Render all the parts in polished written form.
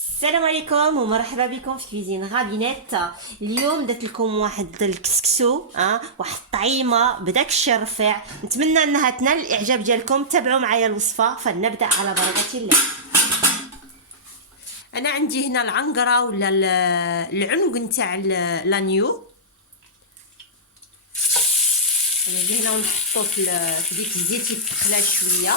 السلام عليكم ومرحبا بكم في كويزين غابينيت. اليوم درت لكم واحد الكسكسو واحد الطعيمه بداك الشرفع. نتمنى انها تنال الاعجاب ديالكم. تابعوا معايا الوصفه فلنبدا على بركه الله. انا عندي هنا العنقره ولا العنق نتاع لانيو. نجي هنا ونحطو في ديك الزيت يتقلى شويه.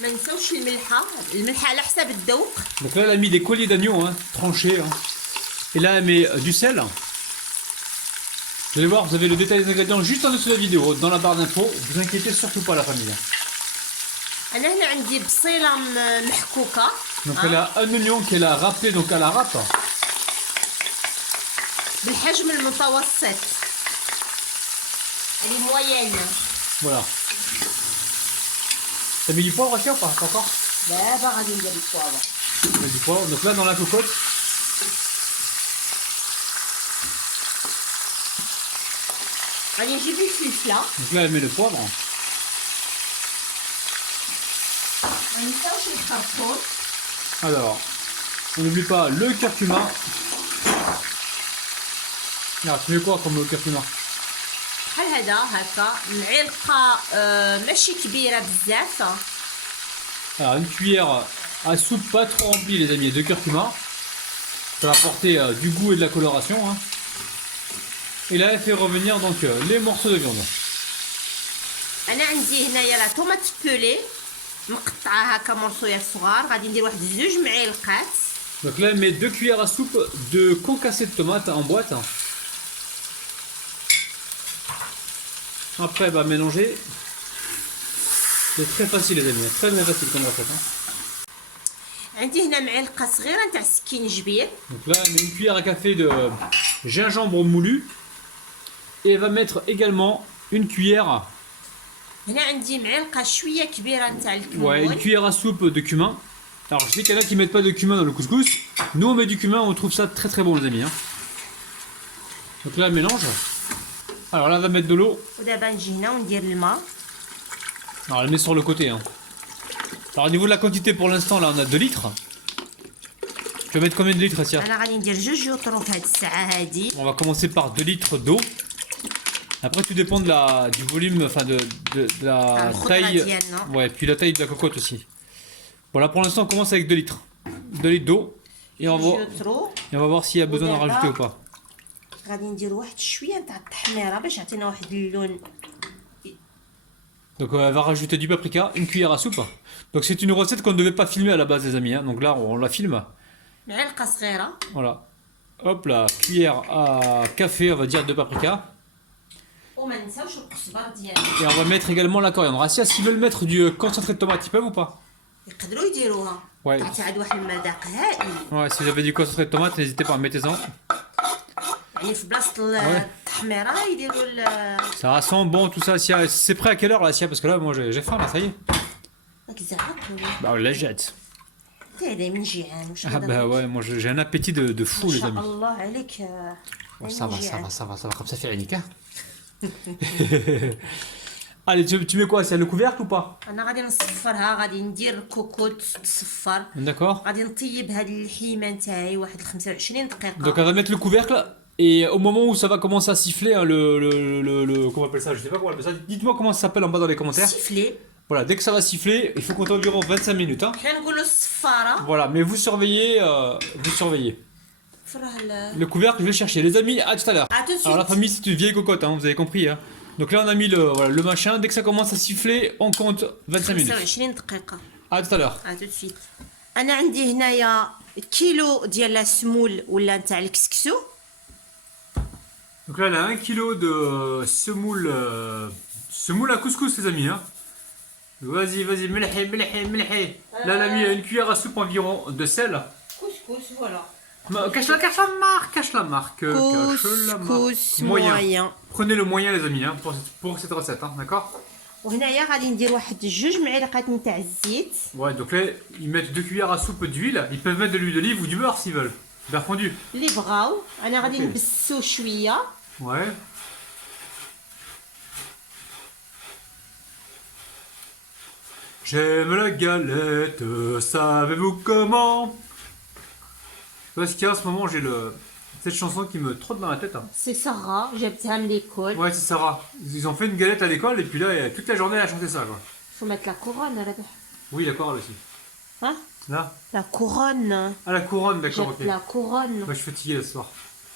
ما نساوش الملحه على حساب الذوق. Donc là elle a mis des colliers d'agneau tranchés et là elle met du sel. Vous allez voir, vous avez le détail des ingrédients juste en dessous de la vidéo dans la barre d'infos. Vous inquiétez surtout pas la famille. انا هنا عندي بصيله محكوكه. Donc elle a un oignon qu'elle a râpé donc à la râpe. بالحجم المتوسط اللي موين. Voilà. T'as mis du poivre aussi ou pas encore? دابا غادي ندير البوابه. Du poivre. Donc là dans la cocotte. غادي نجيب الفلفله. Donc là elle met le poivre. ما نساوش الخرطوم. Alors, on n'oublie pas le curcuma. Alors tu mets quoi comme curcuma? بحال هذا هكا معلقه ماشي كبيره بزاف. Alors une cuillère à soupe pas trop remplie les amis de curcuma. Ça va apporter du goût et de la coloration. Et là elle fait revenir donc les morceaux de viande. انا عندي هنايا لا طوماط بولي مقطعه هكا مرصويات صغار. غادي ندير واحد 2 معالق. Donc là elle met 2 cuillères à soupe de concassé de tomates en boîte. Après elle va mélanger. C'est très facile les amis, très facile comme recette. عندي هنا معلقه صغيره نتاع سكينجبير. Donc là elle met une cuillère à café de gingembre moulu. Et elle va mettre également une cuillère. هنا عندي معلقه شويه كبيره نتاع الكمون. Ouais, une cuillère à soupe de cumin. Alors je sais qu'il y en a qui mettent pas de cumin dans le couscous. Nous on met du cumin, on trouve ça très très bon les amis. Donc là elle mélange. Alors là elle va mettre de l'eau. ودابا نجي هنا وندير الماء. Alors elle met sur le côté. Alors au niveau de la quantité pour l'instant là on a 2 litres. Tu vas mettre combien de litres Assia? انا غادي ندير 2 يوطرو في هاد الساعه هادي. On va commencer par 2 litres d'eau. Après tout dépend du volume, enfin de la taille. Ouais, puis la taille de la cocotte aussi. Voilà, pour l'instant on commence avec 2 litres. 2 litres d'eau. Et on va voir s'il y a besoin d'en rajouter ou pas. غادي ندير واحد شويه نتاع التحميره باش يعطينا واحد اللون. Donc elle va rajouter du paprika, une cuillère à soupe. Donc c'est une recette qu'on ne devait pas filmer à la base les amis. Donc là on la filme. معلقه صغيره. Voilà. Hop là, cuillère à café on va dire de paprika. وما نساوش القزبر ديالنا. Et on va mettre également la coriandre. Assia, s'ils veulent mettre du concentré de tomate, ils peuvent ou pas? يقدروا يديروها. Ouais. تعطي عاد واحد المذاق هائل. Ouais, si vous avez du concentré de tomate, n'hésitez pas, mettez-en. يعني في بلاصه التحميره يديروا Ça sent bon tout ça, Assia. C'est prêt à quelle heure là, Assia? Parce que là, moi j'ai faim là, ça y est. داك الزعاق. Bah on la jette. انت دايما جيعان واش Ah bah ouais, moi j'ai un appétit de fou les ما amis. شاء الله عليك. Bon, ça va, comme ça fait rien. Allez, tu mets quoi? C'est le couvercle ou pas? انا غادي نصفرها. غادي ندير الكوكوت تصفر. D'accord. غادي نطيب هاد اللحيمه نتاعي واحد 25 دقيقه. Donc elle va mettre le couvercle et au moment où ça va commencer à siffler, comment on appelle ça? Je sais pas comment on appelle ça. Dites-moi comment ça s'appelle en bas dans les commentaires. Siffler. Voilà, dès que ça va siffler, il faut compter environ 25 minutes. حنا نقولوا الصفاره. Voilà, mais vous surveillez. فرها Le couvercle, je vais le chercher. Les amis, à tout à l'heure. À tout de suite. Alors la famille, c'est une vieille cocotte, vous avez compris. Donc là, on a mis le machin. Dès que ça commence à siffler, on compte 25 minutes. 25 دقيقه. À tout à l'heure. À tout de suite. انا عندي هنايا كيلو ديال السمول ولا نتاع الكسكسو. Donc là, elle a 1 kg de semoule à couscous, les amis. Vas-y, melhi. Là, elle a mis une cuillère à soupe environ de sel. Couscous, voilà. Cache la marque. Couscous moyen. Prenez le moyen les amis pour cette recette, d'accord. وهنايا غادي ندير واحد 2 معالق نتاع الزيت. Ouais, donc là, ils mettent 2 cuillères à soupe d'huile. Ils peuvent mettre de l'huile d'olive ou du beurre s'ils veulent. Beurre fondu. اللي بغاو. انا غادي أوكي. نبسو شويه. Ouais. J'aime la galette, savez-vous comment? Parce qu'à ce moment, j'ai cette chanson qui me trotte dans la tête. Hein. سي ساره جابتها من ليكول. Ouais, c'est Sarah. Ils ont fait une galette à l'école et puis là, toute la journée, elle a chanté ça. Quoi. faut mettre la couronne رابح. Oui, la chorale aussi. ها Là. la couronne. Ah, la couronne, d'accord, جابت ok. la couronne. Moi, je suis fatigué ce soir.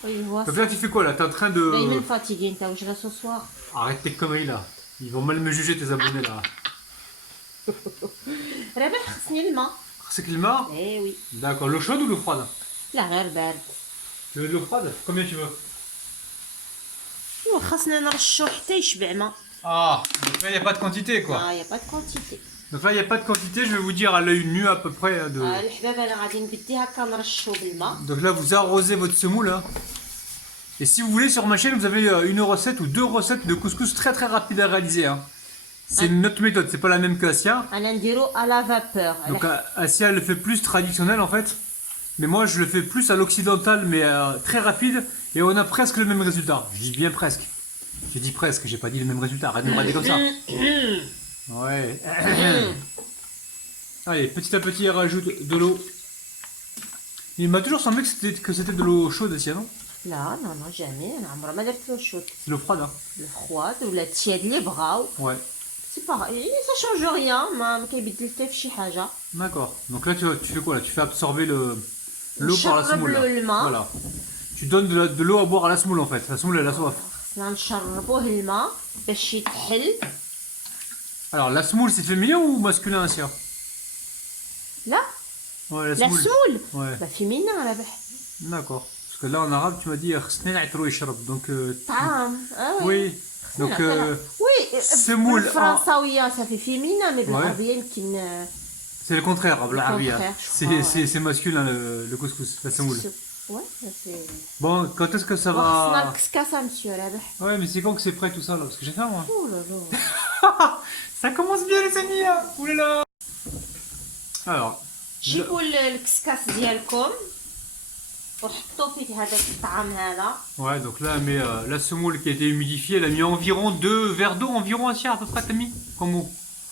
oui هو Donc là, tu fais quoi là? T'es en train دايما de. فاتيغي انت واش راه ce soir. Arrête tes conneries là. Ils vont mal me juger, tes abonnés là. رابح خصني الماء. C'est que le mar? اي وي. D'accord. L'eau chaude ou l'eau froide? لا غير بارد. Tu veux de l'eau froide? Combien tu veux? خاصنا نرشو حتى يشبع ماء. Ah, donc là, il n'y a pas de quantité quoi. يا با كونتيتي. Donc là, il n'y a pas de quantité, je vais vous dire à l'œil nu à peu près. De... الحباب انا غادي نبدي هكا نرشو بالماء. Donc là, vous arrosez votre semoule. Hein. Et si vous voulez, sur ma chaîne, vous avez une recette ou 2 recettes de couscous très très rapides à réaliser. Hein. C'est notre méthode, c'est pas la même qu'Asia. انا نديرو à la vapeur. Donc Asia, elle le fait plus traditionnel en fait. Mais moi, je le fais plus à l'occidental, mais très rapide. Et on a presque le même résultat. Je dis bien presque. J'ai dit presque, j'ai pas dit le même résultat. Arrête de me regarder comme ça. Ouais. Allez, petit à petit, elle rajoute de l'eau. Il m'a toujours semblé que c'était de l'eau chaude, Asia, non? لا لا لا جامي انا عمرها ما درت له شوت. C'est l'eau froide, hein? الفخوات ولا التياد اللي بغاو. Ouais. سي باغي سا شونج ريان ما كيبدل حتى في شي حاجه. D'accord. Donc là, tu fais quoi là? Tu fais absorber l'eau par la semoule. Là. الماء. Voilà. Tu donnes de l'eau à boire à la semoule en fait. La semoule, elle a soif. خصنا نشربوه الماء باش يتحل. Alors, la semoule, c'est féminin ou masculin, Asia? لا Ouais, لا la semoule. سمول. Ouais. با فيمينا رابح. D'accord. Parce que là, en arabe, tu m'as dit خصني نعطرو يشرب. Donc, طعام. oui. Donc, وي semoule. بالفرنساويه صافي فيمينا مي بالعربيه يمكن. C'est le contraire, بالعربية. contraire, je crois, C'est masculin le couscous, la semoule. Ouais, c'est. Bon, quand est-ce que ça خصنا va? الكسكاسه مسيو رابح. Ouais, mais c'est quand que c'est prêt tout ça là? Parce que j'ai faim moi. Oh là là. Ça commence bien les amis là. Oulala. Alors. جيبوا الكسكاس ديالكم وحطوا فيه هذاك الطعام هذا. Ouais, donc là, elle met la semoule qui a été humidifiée, elle a mis environ 2 verres d'eau, environ un tiers à peu près, t'as mis? Comme mot?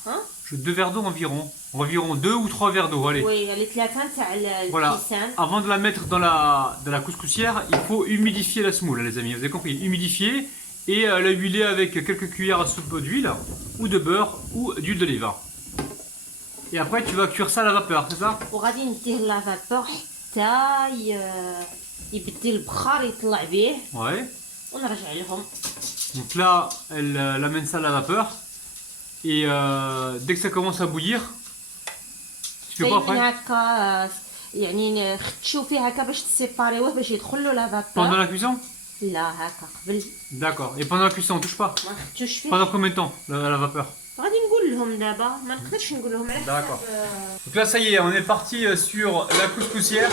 Hein? 2 verres d'eau environ. Environ 2 ou 3 verres d'eau, allez. وي اللي ثلاثه نتاع Voilà. الكيسان. Avant de la mettre dans la couscoussière, il faut humidifier la semoule, les amis. Vous avez compris? Humidifier et la huiler avec quelques cuillères à soupe d'huile, ou de beurre, ou d'huile d'olive. Et après, tu vas cuire ça à la vapeur, c'est ça? وغادي نديه لا فابور حتى يبدي البخار يطلع به Ouais. ونرجع لهم. Donc là, elle amène ça à la vapeur. Et dès que ça commence à bouillir, tu fais quoi من après? هكا يعني خدشوا فيه هكا باش تسيباريوه باش يدخل له لا Pendant فابور. la cuisson? لا هكا قبل D'accord. Et pendant la cuisson, on touche pas? ما نخدشوش فيه. Pendant combien de temps la vapeur? غادي نقول لهم دابا ما نقدرش نقول لهم على D'accord. حساب. Donc là, ça y est, on est parti sur la couscoussière.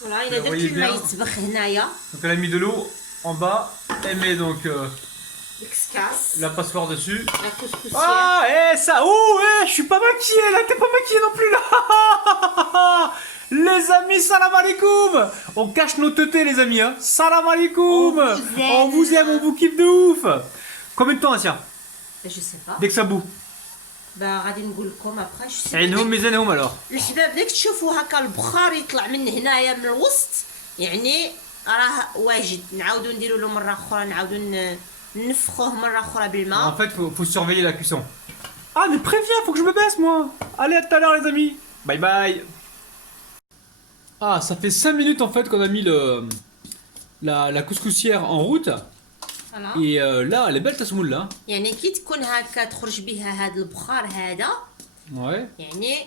فوالا الا درت voyez الماء bien. يتبخ هنايا Donc elle a mis de l'eau en bas. Elle met donc الكسكاس la passoire dessus. لا كسكسيه. Ah, ça, oh, je suis pas maquillé là, t'es pas maquillé non plus là. Les amis, salam alaikum. On cache nos teutés les amis, hein. Salam alaikum. On vous aime, on vous kiffe de ouf. Combien de temps, Asia? جو سي با Dès que ça bout. با غادي نقول لكم ابخي جو عينهم ميزانهم alors. الحباب داك تشوفوا هكا البخار يطلع من هنايا من الوسط يعني راه واجد. نعاودو نديرو له مره اخرى نعاودو نفخوه مره اخرى En بالماء. fait, faut surveiller la cuisson. Ah, mais préviens, faut que je me baisse moi. Allez, à tout à l'heure les amis. Bye bye. Ah, ça fait 5 minutes en fait qu'on a mis la couscoussière en route. فوالا Et là, elle est belle ta semoule là. يعني كي تكون هكا تخرج بها هذا البخار هذا Ouais. يعني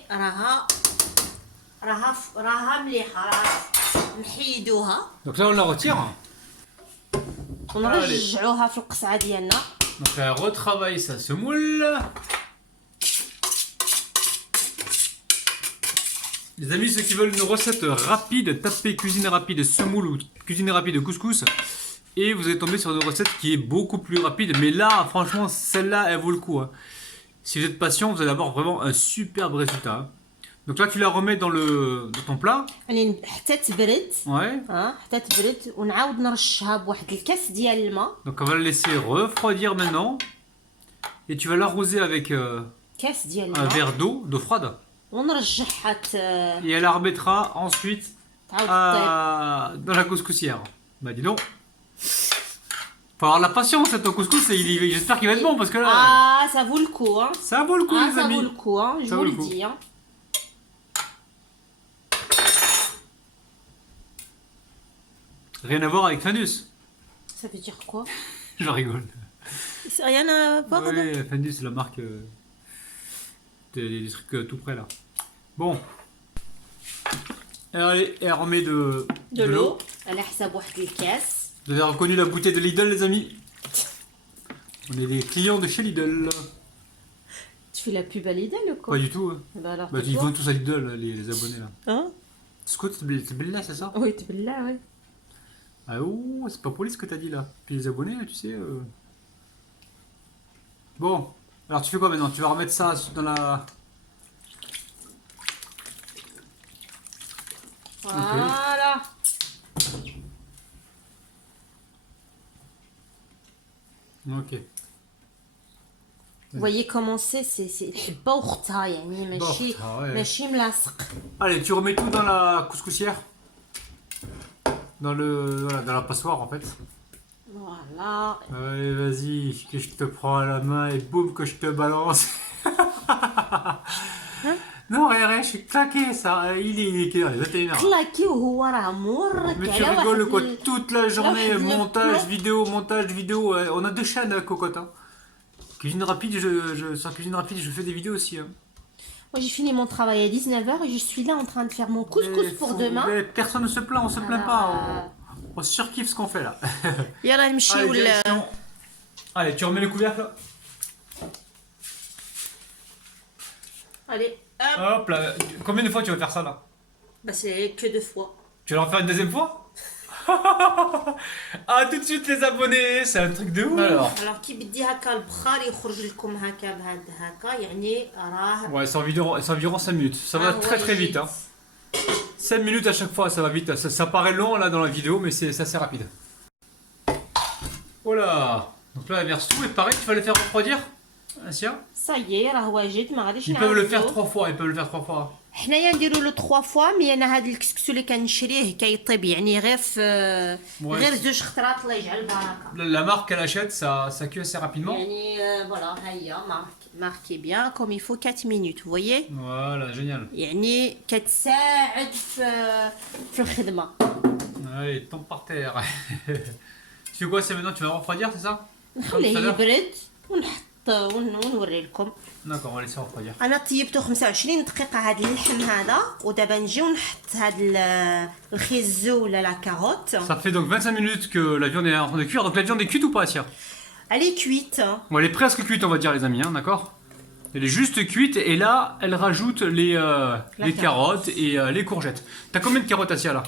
راها مليحه. راها نحيدوها Donc là, on la retire. ونرجعوها في القصعه ديالنا. Donc elle retravaille sa semoule. Les amis, ceux qui veulent une recette rapide, tapez cuisine rapide semoule ou cuisine rapide couscous. Et vous allez tomber sur une recette qui est beaucoup plus rapide. Mais là, franchement, celle-là, elle vaut le coup. Hein. si vous êtes patient, vous allez avoir vraiment un superbe résultat. Hein. Donc là, tu la remets dans ton plat. يعني حتى تبرد. Ouais. حتى تبرد ونعاود نرشها بواحد الكاس ديال الماء. Donc on va le laisser refroidir maintenant. Et tu vas l'arroser avec كاس ديال un الماء. verre d'eau froide. ونرجعها Et elle la remettra ensuite dans la couscoussière. Bah dis donc. Faut avoir la patience, ton couscous, j'espère qu'il va être bon parce que là. Ah, ça vaut le coup, hein. Ça vaut le coup, les ça amis. vaut le coup, hein. Je Ça vous vaut le le coup. dis, hein. Rien à voir avec Findus. Ça veut dire quoi? Je rigole. C'est rien à voir avec. Oui, Findus, c'est la marque des trucs tout près là. Bon. Allez, elle remet de l'eau. على حساب واحد الكاس. Vous avez reconnu la bouteille de Lidl, les amis? On est des clients de chez Lidl. Tu fais la pub à Lidl ou quoi? Pas du tout. Hein. Bah alors, Bah, ils vont tous à Lidl, les abonnés là. Hein? Scout, c'est là, c'est ça? Oui, tu là, oui. Ah ouh, c'est pas poli ce que t'as dit là. Puis les abonnés, tu sais. Bon, alors tu fais quoi maintenant? Tu vas remettre ça dans la. Voilà. Ok. Vous voyez comment c'est بوختها يعني ماشي بوختها، ouais. ماشي ملاصق. Allez, tu remets tout dans la couscoussière. Dans la passoire en fait. Voilà. Allez, vas-y, que je te prends à la main et boum, que je te balance. Non, rien, je suis claqué ça. Il est quelle heure? Il est 21h. claqué وهو راه مورك Mais tu على rigoles واحد quoi? Toute la journée, واحد montage le vidéo. On a deux chaînes, cocotte. Hein. Cuisine rapide, sur cuisine rapide, je fais des vidéos aussi. Hein. Moi j'ai fini mon travail à 19h et je suis là en train de faire mon couscous pour demain. Mais personne ne se plaint, on se plaint pas. On surkiffe ce qu'on fait là. يلا نمشيو Allez, direction. Allez, tu remets le couvercle. Allez, hop. Hop là. Combien de fois tu vas faire ça là? Bah c'est que 2 fois. Tu vas en faire une deuxième fois? Ah, tout de suite les abonnés, c'est un truc de ouf. Alors كي بدي هكا البخار يخرج لكم هكا بهاد هكا يعني راه. Ouais, c'est environ 5 minutes. Ça va très vite. Hein. 5 minutes à chaque fois, ça va vite. Ça paraît long là dans la vidéo, mais c'est assez rapide. Voilà. Donc là, elle verse tout et pareil, tu vas le faire refroidir, Asia? Ça y est راه واجد ما غاديش Ils peuvent le faire نعاودو. 3 fois, ils peuvent le faire 3 fois. حنايا نديرو له 3 فوا مي انا هاد الكسكسو اللي كنشريه كيطيب يعني غير في غير 2 خطرات الله يجعل البركه. La marque qu'elle achète, ça cuit assez rapidement. يعني فوالا ها هي ماركي بيان كوم يفو 4 minutes vous voyez. Voilà, génial. يعني كتساعد في الخدمه. Allez, tombe par terre. Tu fais quoi, c'est maintenant tu vas refroidir, c'est ça? نخليه يبرد ونحط ونوري لكم. D'accord, on va laisser refroidir. انا طيبته 25 دقيقه هاد اللحم هذا ودابا نجيو نحط هاد الخيزو ولا لا كاروت. Ça fait donc 25 minutes que la viande est en train de cuire. Donc la viande est cuite ou pas, Asia? Elle est cuite. Bon, elle est presque cuite, on va dire, les amis, hein, d'accord? Elle est juste cuite et là, elle rajoute les carottes et les courgettes. T'as combien de carottes, Asia, là?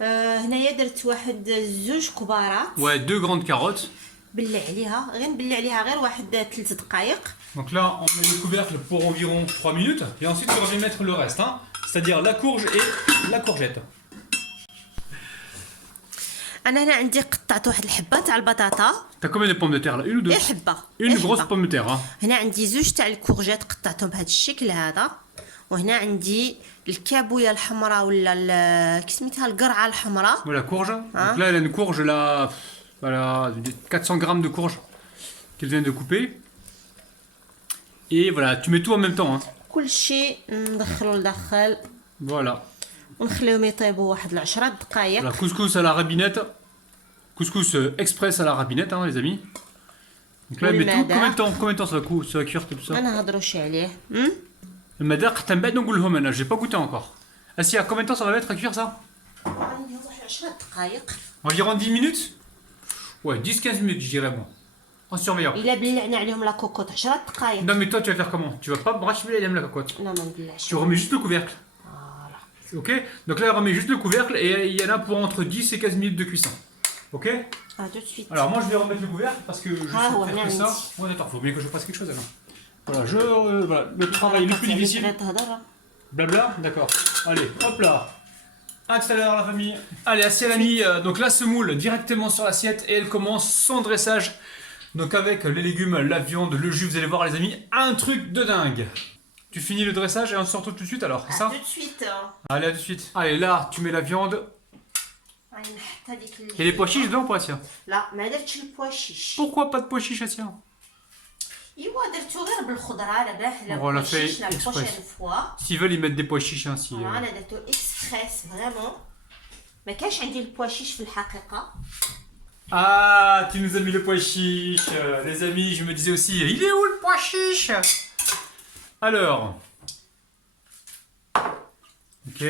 هنايا درت واحد 2 كبارات. Ouais, 2 grandes carottes. بلع عليها غير نبلع عليها غير واحد 3 دقائق. Donc là, on met le couvercle pour environ 3 minutes. Et ensuite, tu reviens mettre le reste, hein, c'est-à-dire la courge et la courgette. انا هنا عندي قطعت واحد الحبه تاع البطاطا. T'as combien de pommes de terre là? Une ou deux? غير حبه. Une grosse pomme de terre, hein. هنا عندي 2 تاع الكورجيت قطعتهم بهذا الشكل هذا. وهنا عندي الكابويه الحمراء ولا كسميتها القرعه الحمراء. Voilà, courge. Donc là, elle a une courge là, voilà, 400 grammes de courge qu'elle vient de couper. Et voilà, tu mets tout en même temps, hein. كل شيء ندخلو لداخل Voilà. ونخليهم يطيبوا واحد 10 دقائق. La couscous à la rabinette. Couscous express à la rabinette, hein, les amis. Donc là, elle met tout. Combien de temps ça va cuire tout ça? ما نهضروش عليه. Le madar, t'as bête نقولهم أنا, j'ai pas goûté encore. Asia, combien de temps ça va mettre à cuire ça? 10 دقائق. Environ 10 minutes? Ouais, 10-15 minutes, je dirais, moi. En surveillant. الا بلعنا عليهم لا كوكوط 10 دقائق. Non, mais toi, tu vas faire comment? Tu vas pas brachier la cocotte. لا ما نبلعش. Tu remets juste le couvercle. Ok? Donc là, elle remet juste le couvercle et il y en a pour entre 10 et 15 minutes de cuisson. Ok? Ah, tout de suite. Alors, moi, je vais remettre le couvercle parce que je sais ouais, faire que ça. merci. Ouais, attends, faut bien que je fasse quelque chose alors. Voilà, voilà, le travail le plus difficile. Blabla, d'accord. Allez, hop là. À tout à l'heure la famille. Allez, Assia elle a mis donc la semoule directement sur l'assiette et elle commence son dressage. Donc avec les légumes, la viande, le jus, vous allez voir les amis, un truc de dingue. Tu finis le dressage et on se retrouve tout de suite alors, c'est ça? Tout de suite. Allez, à tout de suite. Allez, là, tu mets la viande. Et les pois chiches dedans ou pas, Assia? لا ما درتش البوا شيش. Pourquoi pas de pois chiches, Assia? ايوا درتو غير بالخضره على بالك لا On l'a بوا fait شيش لا express. بروشين فوا. S'ils veulent, ils mettent des pois chiches, hein, si... انا درتو اكسبريس فريمون. ما كانش عندي البوا شيش في الحقيقه. Ah, tu nous as mis le pois chiche. Les amis, je me disais aussi, il est où le pois chiche? Alors. Ok.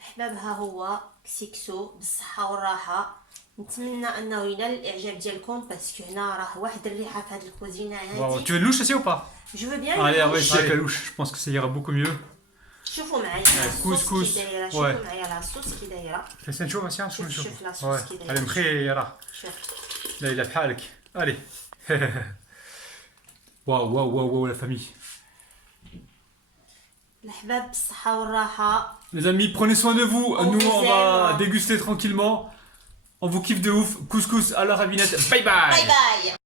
الحباب ها هو كسكسو بالصحه والراحه. نتمنى انه ينال الاعجاب ديالكم باسكو هنا راه واحد الريحه في هذه الكوزينه Wow. هذه. Tu veux une louche aussi ou pas? جو فو بيان. Allez, ouais, c'est avec la louche. Je pense que ça ira beaucoup mieux. شوفوا معايا كوسكوس. كي دايره. Ouais. شوفوا معايا لاصوص كي دايره. Fais une chose, Assia? شوف شوف لاصوص Ouais. كي دايره. Allez, مخيرة. شوف. Là, il a بحالك. Allez. Waouh, waouh, waouh, waouh, la famille. الحباب بالصحه والراحه. Les amis, prenez soin de vous. On Nous, vous on va aime. déguster tranquillement. On vous kiffe de ouf. Couscous à la rabinette. Bye bye. باي باي.